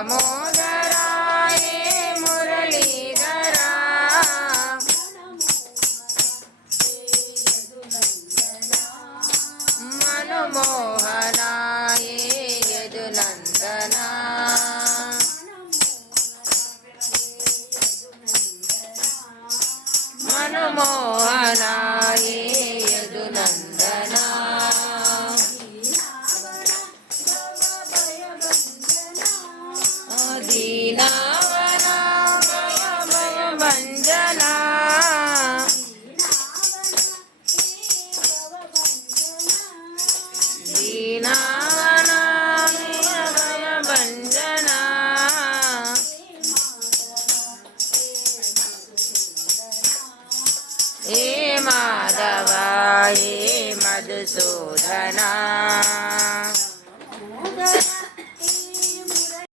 Damodara हे मुरलीधरा मनमोहना हे यदुनंदना मनमोहना हे यदुनंदना दीनावना भयभंजना दीनावना भयभंजना हे Madhava हे Madhusudana